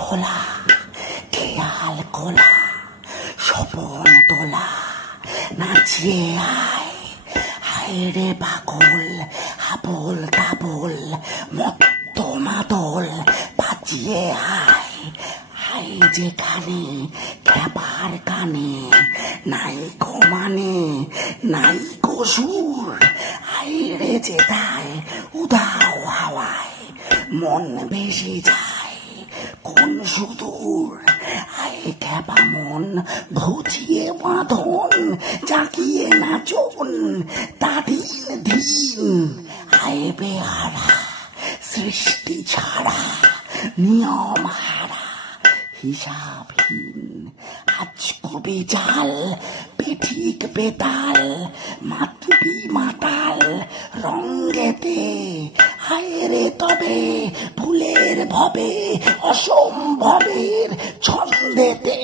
ভোলা খেয়াল কোলা স্বপন তোলা নাচিয়ে আয় হায় রে পাগল হাবল তাবল মত্ত মাদল বাজিয়ে আয় হায় যেখানে খেপার কানে নাই গো মানে নাই গো সুর হায় রে যেতায় উদাও হাওয়ায় মন ভেসে যায় কোন সুদূর আয় খেপা মন ঘুচিয়ে বাঁধন জাগিয়ে নাচন তা দিন দিন আয় বেহারা সৃষ্টি ছাড়া নিয়ম হারা হিসাবহীন আজ কবি জাল পেঠিক বেতাল মাতবি মাতাল রঙ্গেতে হায় রে তবে ফুলের ভবে অসম্ভবের ছন্দেতে